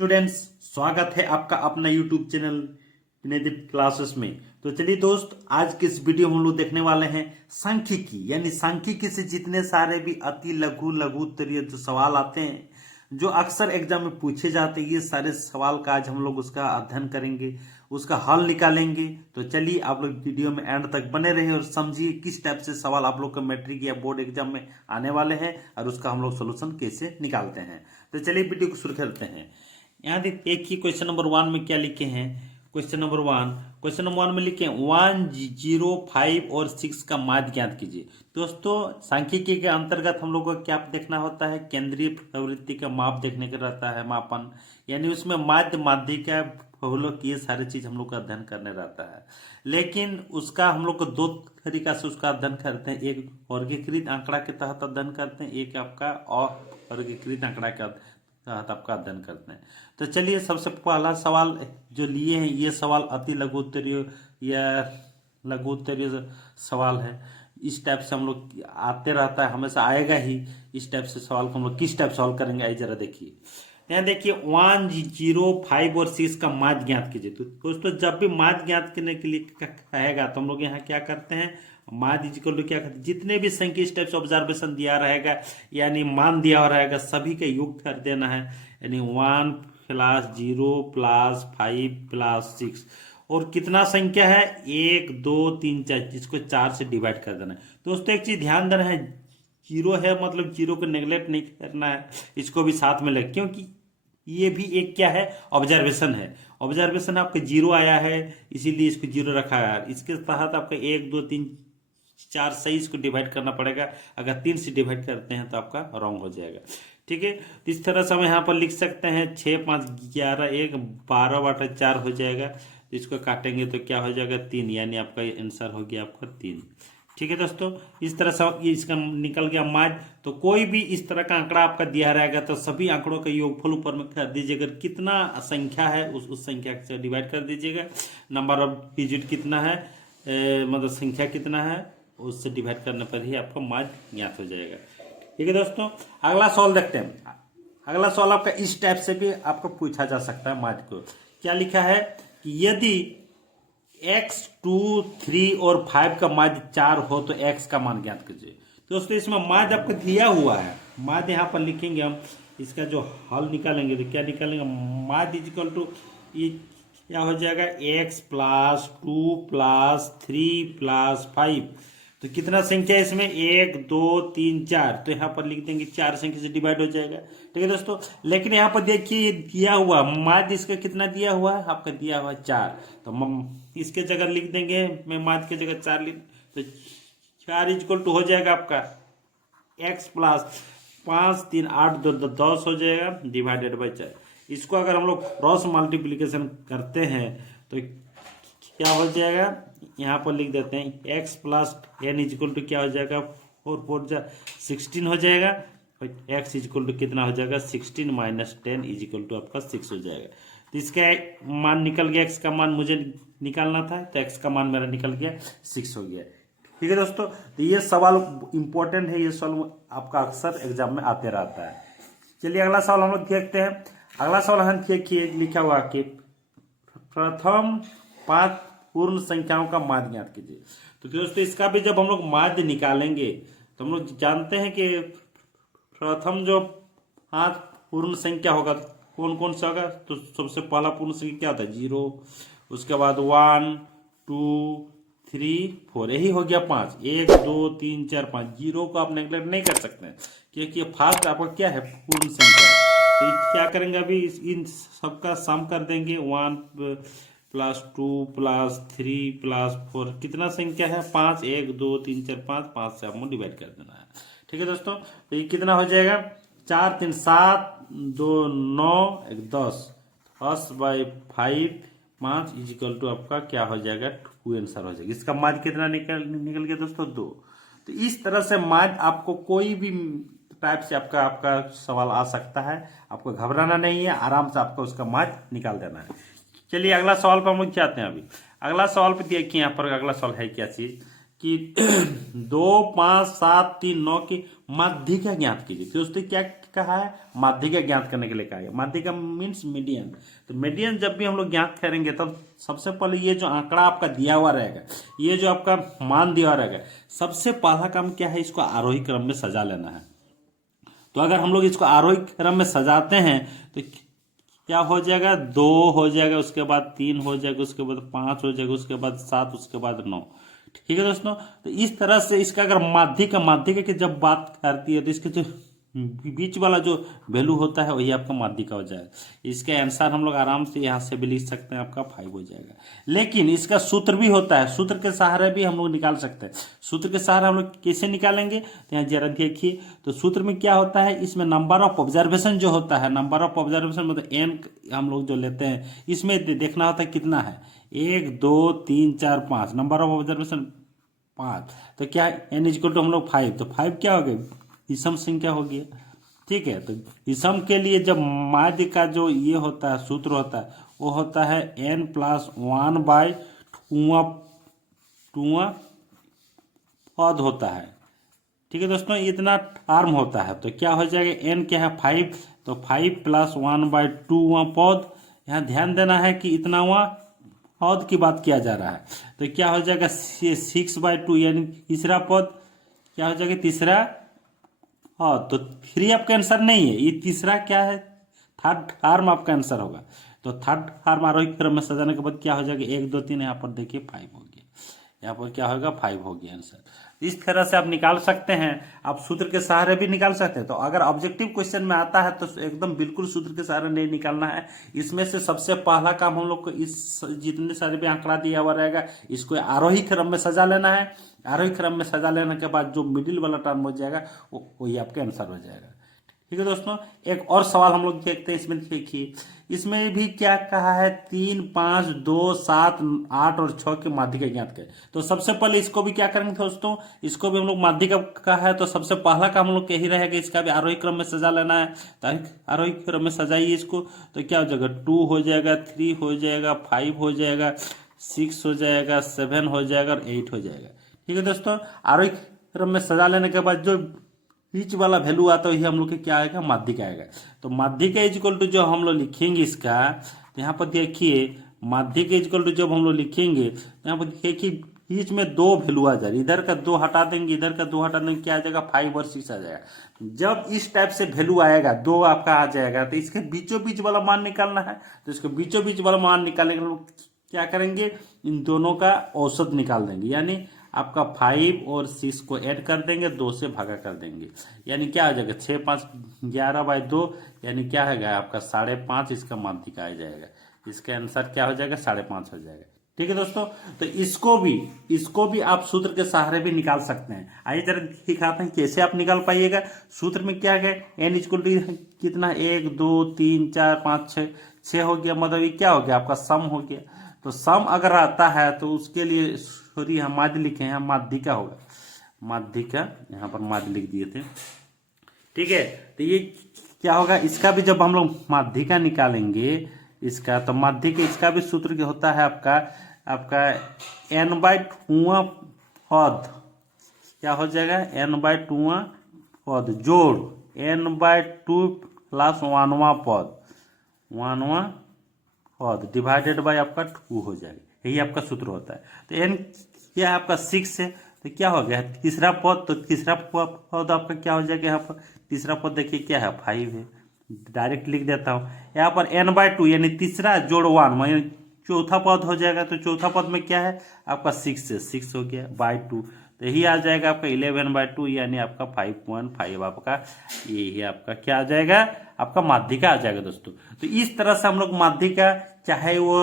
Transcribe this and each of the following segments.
Students, स्वागत है आपका अपना यूट्यूब चैनल विनयदीप क्लासेस में। तो चलिए दोस्त, आज के इस वीडियो में हम लोग देखने वाले हैं सांख्यिकी, यानी सांख्यिकी से जितने सारे भी अति लघु लघु उत्तरीय जो सवाल आते हैं, जो अक्सर एग्जाम में पूछे जाते हैं, ये सारे सवाल का आज हम लोग उसका अध्ययन करेंगे, उसका हल निकालेंगे। तो चलिए आप लोग वीडियो में एंड तक बने रहे और समझिए किस टाइप से सवाल आप लोग का मैट्रिक या बोर्ड एग्जाम में आने वाले हैं और उसका हम लोग सोल्यूशन कैसे निकालते हैं। तो चलिए वीडियो को शुरू करते हैं। यहाँ देखिए कि क्वेश्चन नंबर 1 में क्या लिखे हैं। क्वेश्चन नंबर 1 में लिखे 1, 0, 5 और 6 का माध्य ज्ञात कीजिए। दोस्तों, सांख्यिकी के अंतर्गत हम लोग को क्या देखना होता है, केंद्रीय प्रवृत्ति का माप देखने का रहता है, मापन, यानी उसमें माध्य माध्यिका बहुलक ये सारी चीज हम लोग का अध्ययन करने रहता है। लेकिन उसका हम लोग को दो तरीका से उसका अध्ययन करते हैं। एक वर्गीकृत आंकड़ा के तहत अध्ययन करते हैं, एक आपका अवर्गीकृत आंकड़ा के तहत आपका अध्ययन करते हैं। तो चलिए, सबसे पहला सवाल जो लिए हैं, ये सवाल अति लघु उत्तरीय या लघु उत्तरीय सवाल है। इस टाइप से हम लोग आते रहता है, हमेशा आएगा ही। इस टाइप से सवाल को हम लोग किस टाइप सॉल्व करेंगे, आइए जरा देखिए। यहाँ देखिए 1, 0, 5 और 6 का माध्य ज्ञात कीजिए। तो दोस्तों, जब भी माध्य ज्ञात करने के लिए कहेगा तो हम लोग यहाँ क्या करते हैं, माध्य इक्वल टू क्या करते हैं, जितने भी संख्या इस टाइप से ऑब्जर्वेशन दिया रहेगा, यानी मान दिया रहेगा, सभी का योग कर देना है। यानी 1 प्लस 0 प्लस 5 प्लस 6 और कितना संख्या है, 1, 2, 3, 4, जिसको 4 से डिवाइड कर देना है। दोस्तों, एक चीज ध्यान देना है, जीरो है मतलब जीरो को नेग्लेक्ट नहीं करना है, इसको भी साथ में लग, क्योंकि ये भी एक क्या है, ऑब्जर्वेशन है। ऑब्जर्वेशन आपका जीरो आया है, इसीलिए इसको जीरो रखा है। इसके तहत आपका 1, 2, 3, 4 सही इसको डिवाइड करना पड़ेगा। अगर 3 से डिवाइड करते हैं तो आपका रॉन्ग हो जाएगा। ठीक है, तो इस तरह से हम यहाँ पर लिख सकते हैं 6, 5, 11, 1, 12/4 हो जाएगा। तो इसको काटेंगे तो क्या हो जाएगा, 3, यानी आपका आंसर हो गया आपका 3। ठीक है दोस्तों, इस तरह से इसका निकल गया माध्य। तो कोई भी इस तरह का आंकड़ा आपका दिया रहेगा तो सभी आंकड़ों का योगफल ऊपर में कर दीजिएगा। कितना संख्या है उस संख्या से डिवाइड कर दीजिएगा। नंबर ऑफ डिजिट कितना है, मतलब संख्या कितना है, उससे डिवाइड करने पर ही आपका माध्य ज्ञात हो जाएगा। ठीक है दोस्तों, अगला सवाल देखते हैं। अगला सवाल आपका इस टाइप से भी आपको पूछा जा सकता है। माध्य को क्या लिखा है कि यदि x, 2, 3 और 5 का माध्य 4 हो तो x का मान ज्ञात कीजिए। दोस्तों, इसमें माध्य आपको दिया हुआ है, माध्य यहाँ पर लिखेंगे हम। इसका जो हल निकालेंगे तो क्या निकालेंगे, माध्य इक्वल टू ये क्या हो जाएगा, x प्लस 2 प्लस 3 प्लस 5। तो कितना संख्या है इसमें, 1, 2, 3, 4। तो यहाँ पर लिख देंगे 4 संख्या से डिवाइड हो जाएगा। ठीक है दोस्तों, लेकिन यहाँ पर देखिए दिया हुआ माध्य इसका कितना दिया हुआ है, आपका दिया हुआ है 4। तो इसके जगह लिख देंगे, मैं माध्य की जगह 4 लिख, तो 4 इक्वल टू हो जाएगा आपका x प्लस 5, 3, 8, 2, 10 हो जाएगा, डिवाइडेड बाई 4। इसको अगर हम लोग क्रॉस मल्टीप्लीकेशन करते हैं तो क्या हो जाएगा, यहाँ पर लिख देते हैं x plus n equal to क्या हो जाएगा, 4, 4 16 हो जाएगा। x इक्वल टू कितना हो जाएगा, 16 माइनस 10 इक्वल टू आपका 6 हो जाएगा। तो इसका मान निकल गया, x का मान मुझे निकालना था, तो x का मान मेरा निकल गया 6 हो गया। ठीक है दोस्तों, तो ये सवाल इंपॉर्टेंट है, ये सवाल आपका अक्सर एग्जाम में आते रहता है। चलिए अगला सवाल हम लोग देखते हैं। अगला सवाल हम देखिए, लिखा हुआ कि प्रथम 5 पूर्ण संख्याओं का माध्य ज्ञात कीजिए। तो दोस्तों, इसका भी जब हम लोग माध्य निकालेंगे तो हम लोग जानते हैं कि प्रथम जो 5 पूर्ण संख्या होगा कौन कौन सा होगा। तो सबसे पहला पूर्ण संख्या क्या होता है, 0। उसके बाद 1, 2, 3, 4, यही हो गया 5। 1, 2, 3, 4, 5। 0 को आप नेगलेक्ट नहीं कर सकते हैं, क्योंकि फास्ट आपका क्या है, पूर्ण संख्या है। तो क्या करेंगे, अभी इन सबका सम कर देंगे। 1 प्लस 2 प्लस 3 प्लस 4, कितना संख्या है, 5। 1, 2, 3, 4, 5, 5 से आपको डिवाइड कर देना है। ठीक है दोस्तों, तो ये कितना हो जाएगा, 4, 3, 7, 2, 9, 1, 10। 10/5 5 इजिकल टू आपका क्या हो जाएगा, 2 आंसर हो जाएगा। इसका माध्य कितना निकल गया दोस्तों, 2। तो इस तरह से माध्य आपको कोई भी टाइप से आपका सवाल आ सकता है, आपको घबराना नहीं है, आराम से आपको उसका माध्य निकाल देना है। चलिए अगला सवाल पर हम लोग जाते हैं। अभी अगला सवाल पे देखिए, यहाँ पर अगला सवाल है क्या चीज कि 2, 5, 7, 3, 9 की माध्यिका ज्ञात कीजिए। दोस्तों, क्या कहा है, माध्यिका ज्ञात करने के लिए कहा है। माध्यिका मीन्स मीडियन। तो मीडियन जब भी हम लोग ज्ञात करेंगे तब सबसे पहले ये जो आंकड़ा आपका दिया हुआ रहेगा, ये जो आपका मान दिया हुआ रहेगा, सबसे पहला काम क्या है, इसको आरोही क्रम में सजा लेना है। तो अगर हम लोग इसको आरोही क्रम में सजाते हैं तो क्या हो जाएगा, 2 हो जाएगा, उसके बाद 3 हो जाएगा, उसके बाद 5 हो जाएगा, उसके बाद 7, उसके बाद 9। ठीक है दोस्तों, तो इस तरह से इसका अगर माध्यिका की जब बात करती है तो इसके जो बीच वाला जो वैल्यू होता है वही आपका माध्यिका हो जाएगा। इसका आंसर हम लोग आराम से यहाँ से भी लिख सकते हैं, आपका 5 हो जाएगा। लेकिन इसका सूत्र भी होता है, सूत्र के सहारे भी हम लोग निकाल सकते हैं। सूत्र के सहारे हम लोग कैसे निकालेंगे, तो यहाँ जरा देखिए, तो सूत्र में क्या होता है, इसमें नंबर ऑफ ऑब्जर्वेशन जो होता है, नंबर ऑफ ऑब्जर्वेशन मतलब एन हम लोग जो लेते हैं, इसमें देखना होता है कितना है, 1 2 3 4 5, नंबर ऑफ ऑब्जर्वेशन 5। तो क्या एन इक्वल टू हम लोग 5, तो 5 क्या हो गया, विषम संख्या हो गया। ठीक है, तो विषम के लिए जब माध्य का जो ये होता है सूत्र होता है, वो होता है n+1/2 पद होता है। ठीक है दोस्तों, इतना टर्म होता है। तो क्या हो जाएगा, n क्या है 5, तो 5 + 1/2 पद। यहाँ ध्यान देना है कि इतना वहाँ पद की बात किया जा रहा है। तो क्या हो जाएगा 6/2 यानी तीसरा पद, क्या हो जाएगा तीसरा। हाँ, तो 3 आपका आंसर नहीं है, ये तीसरा क्या है, थर्ड टर्म आपका आंसर होगा। तो थर्ड टर्म आरोही क्रम में सजाने के बाद क्या हो जाएगा, 1 2 3, यहाँ पर देखिए 5 हो गया, यहाँ पर क्या होगा 5 हो गया आंसर। इस तरह से आप निकाल सकते हैं, आप सूत्र के सहारे भी निकाल सकते हैं। तो अगर ऑब्जेक्टिव क्वेश्चन में आता है तो एकदम बिल्कुल सूत्र के सहारे नहीं निकालना है। इसमें से सबसे पहला काम हम लोग को इस जितने सारे भी आंकड़ा दिया हुआ रहेगा, इसको आरोही क्रम में सजा लेना है। आरोही क्रम में सजा लेने के बाद जो मिडिल वाला टर्म हो जाएगा वही आपका आंसर हो जाएगा। ठीक है दोस्तों, एक और सवाल हम लोग देखते हैं। इसमें देखिए, इसमें भी क्या कहा है, 3 5 2 7 8 और 6 के माध्यिका ज्ञात करें। तो सबसे पहले इसको भी क्या करेंगे दोस्तों, इसको भी हम लोग माध्यिका का है, तो सबसे पहला काम हम लोग यही रहेगा, इसका भी आरोही क्रम में सजा लेना है। तो आरोही क्रम में सजाइए इसको, तो क्या हो जाएगा, 2 हो जाएगा, 3 हो जाएगा, 5 हो जाएगा, 6 हो जाएगा, 7 हो जाएगा और 8 हो जाएगा। ठीक है दोस्तों, आरोही क्रम में सजा लेने के बाद जो बीच वाला वैल्यू आता है वही हम लोग के क्या आएगा, माध्यिका आएगा। तो माध्यिका इक्वल टू जो हम लोग लिखेंगे इसका, तो यहाँ पर देखिए माध्यिका इक्वल टू जब हम लोग लिखेंगे तो यहाँ पर देखिए बीच में 2 वैल्यू आ जाएगा, इधर का 2 हटा देंगे, इधर का 2 हटा देंगे, क्या आ जाएगा 5 और 6 आ जाएगा। जब इस टाइप से वैल्यू आएगा 2 आपका आ जाएगा, तो इसके बीचों बीच वाला मान निकालना है। तो इसके बीचों बीच वाला मान निकालने के लिए क्या करेंगे, इन दोनों का औसत निकाल देंगे, यानी आपका 5 और 6 को ऐड कर देंगे, 2 से भागा कर देंगे, यानी क्या आ जाएगा 6 5 11/2, यानी क्या है आपका 5.5, इसका माध्यिका आ जाएगा। इसका आंसर क्या हो जाएगा, 5.5 हो जाएगा। ठीक है दोस्तों, तो इसको भी आप सूत्र के सहारे भी निकाल सकते हैं। आइए जरा दिखाते हैं कैसे आप निकाल पाइएगा। सूत्र में क्या है, n इक्वल टू कितना, 1 2 3 4 5 6 हो गया, मतलब ये क्या हो गया आपका सम हो गया। तो सम अगर आता है तो उसके लिए सॉरी हम माध्य लिखे हैं, माध्यिका होगा, माध्यिका, यहाँ पर माध्य लिख दिए थे। ठीक है, तो ये क्या होगा, इसका भी जब हम लोग माध्यिका निकालेंगे इसका, तो माध्यिका इसका भी सूत्र क्या होता है आपका n/2 पद, क्या हो जाएगा n/2 पद जोड़ n/2 + 1वां पद, 1वां पद डिवाइडेड बाय आपका 2 हो जाएगा। यही आपका सूत्र होता है। तो n क्या है आपका 6 है, तो क्या हो गया तीसरा पद, तो तीसरा पद आपका क्या हो जाएगा, यहाँ पर तीसरा पद देखिए क्या है 5 है, डायरेक्ट लिख देता हूँ। यहाँ पर n/2 यानी तीसरा जोड़ 1 यानी चौथा पद हो जाएगा। तो चौथा पद में क्या है आपका 6 है, 6 हो गया /2, तो यही आ जाएगा आपका 11/2 यानी आपका 5.5 आपका यही आपका क्या आ जाएगा, आपका माध्यिका आ जाएगा दोस्तों। तो इस तरह से हम लोग माध्यिका, चाहे वो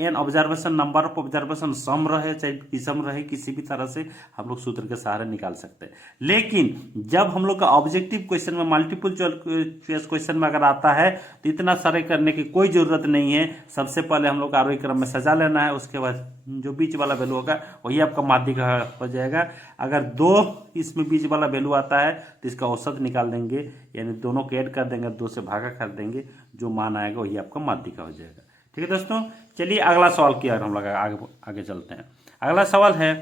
n observation, number of observation सम रहे चाहे विषम रहे, किसी भी तरह से हम लोग सूत्र के सहारे निकाल सकते हैं। लेकिन जब हम लोग का ऑब्जेक्टिव क्वेश्चन में, मल्टीपल चॉइस क्वेश्चन में अगर आता है तो इतना सारे करने की कोई जरूरत नहीं है। सबसे पहले हम लोग आरोही क्रम में सजा लेना है, उसके बाद जो बीच वाला वैल्यू होगा वही आपका माध्यिका हो जाएगा। अगर 2 इसमें बीच वाला वैल्यू आता है तो इसका औसत निकाल देंगे, यानी दोनों को ऐड कर देंगे, 2 से भागा कर देंगे, जो मान आएगा वही आपका माध्यिका हो जाएगा। ठीक है दोस्तों, चलिए अगला सवाल की ओर हम लोग आगे चलते हैं। अगला सवाल है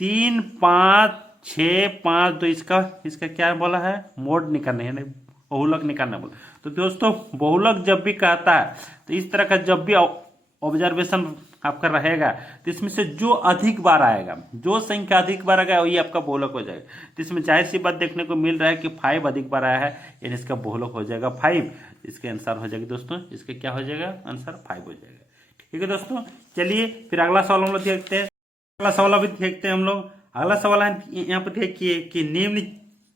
3 5 6 5 2, इसका क्या बोला है, मोड निकालने है, बहुलक निकालना बोल। तो दोस्तों बहुलक जब भी कहता है तो इस तरह का जब भी ऑब्जर्वेशन आपका रहेगा तो इसमें से जो अधिक बार आएगा, जो संख्या अधिक बार आएगा वही आपका बहुलक हो जाएगा। तो इसमें जाहिर सी बात देखने को मिल रहा है कि 5 अधिक बार आया है, यानी इसका बहुलक हो जाएगा 5। इसके आंसर हो जाएगा दोस्तों, इसके क्या हो जाएगा आंसर 5 हो जाएगा। ठीक है दोस्तों, चलिए फिर अगला सवाल हम लोग देखते हैं। अगला सवाल अभी देखते हैं हम लोग। अगला सवाल है यहाँ पर देखिए कि निम्न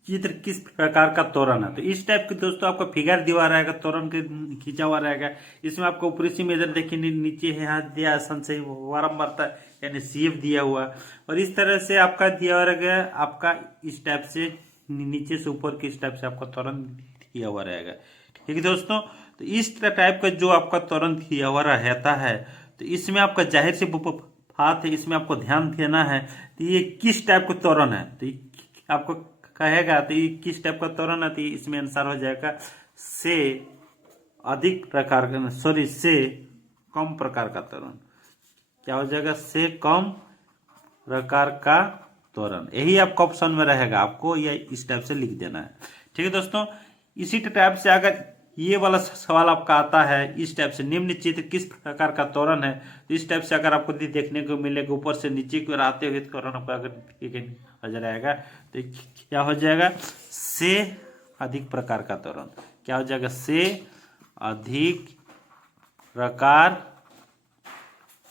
चित्र किस प्रकार का तोरण है। तो इस टाइप के दोस्तों आपका फिगर दिया रहेगा, तोरण के खींचा हुआ रहेगा। इसमें आपको ऊपरी से मेजर देखिए, नीचे है हाथ दिया आसन से वारंवारता यानी शेप दिया हुआ, और इस तरह से आपका दिया रहेगा आपका इस टाइप से नीचे से ऊपर की इस टाइप से आपका तोरण दिया हुआ रहेगा। ठीक है दोस्तों, तो इस टाइप का जो आपका तोरण दिया हुआ रहता है तो इसमें आपका जाहिर से बात है, इसमें आपको ध्यान देना है तो ये किस टाइप का तोरण है। तो आपको कहेगा तो ये किस टाइप का तोरण है, तो इसमें आंसर हो जाएगा से अधिक प्रकार का, सॉरी से कम प्रकार का तोरण। क्या हो जाएगा, से कम प्रकार का तोरण। यही आपका ऑप्शन में रहेगा, आपको ये इस टाइप से लिख देना है। ठीक है दोस्तों, इसी टाइप से अगर ये वाला सवाल आपका आता है इस टाइप से, निम्न चित्र किस प्रकार का तोरण है, तो इस टाइप से अगर आपको देखने को मिलेगा ऊपर से नीचे की ओर आते हुए तोरण आपका अगर नजर आएगा तो क्या हो जाएगा, से अधिक प्रकार का तोरण। क्या हो जाएगा, से अधिक प्रकार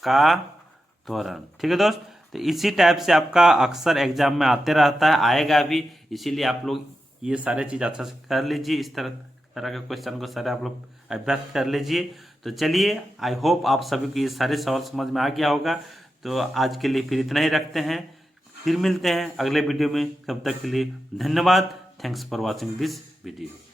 का तोरण। ठीक है दोस्त, तो इसी टाइप से आपका अक्सर एग्जाम में आते रहता है, आएगा भी, इसीलिए आप लोग ये सारे चीज अच्छा से कर लीजिए। इस तरह के क्वेश्चन को सारे आप लोग अभ्यास कर लीजिए। तो चलिए, आई होप आप सभी को ये सारे सवाल समझ में आ गया होगा। तो आज के लिए फिर इतना ही रखते हैं, फिर मिलते हैं अगले वीडियो में। तब तक के लिए धन्यवाद। Thanks for watching this video.